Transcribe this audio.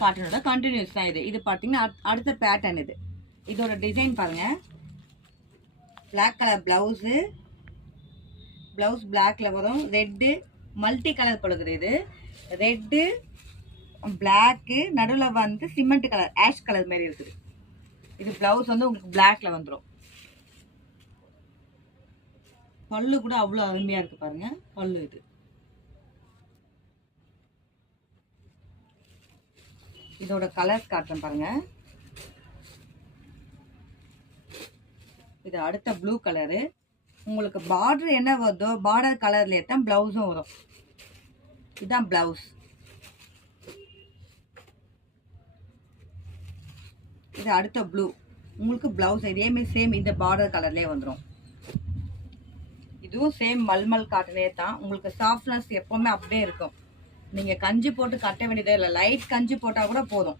காட்டனோட continuous தான் இது. இது பார்த்தீங்கன்னா அடுத்த பேட்டர்ன் இது. இதோட டிசைன் பாருங்க. பிளாக் கலர் பிளவுஸு, பிளவுஸ் பிளாக்ல வரும். ரெட்டு மல்டி கலர் கொடுக்குது. இது ரெட்டு பிளாக்கு, நடுவில் வந்து சிமெண்ட் கலர் ஆஷ் கலர் மாதிரி இருக்குது. இது பிளவுஸ் வந்து உங்களுக்கு பிளாக்ல வந்துடும். பல்லு கூட அவ்வளோ அருமையா இருக்கு பாருங்க. பல்லு இது. இதோட கலர்ஸ் காட்டுறேன் பாருங்க. இது அடுத்த ப்ளூ கலரு. உங்களுக்கு பார்டர் என்ன வருதோ பார்டர் கலர்ல தான் பிளவுஸும் வரும். இதுதான் பிளவுஸ். இது அடுத்த ப்ளூ. உங்களுக்கு பிளவுஸ் இதே மாதிரி சேம் இந்த பார்டர் கலர்லேயே வந்துடும். இதுவும் சேம் மல்மல் காட்டனே தான். உங்களுக்கு சாஃப்ட்னஸ் எப்பவுமே அப்படியே இருக்கும். நீங்கள் கஞ்சி போட்டு கட்ட வேண்டியதே இல்லை. லைட் கஞ்சி போட்டால் கூட போதும்.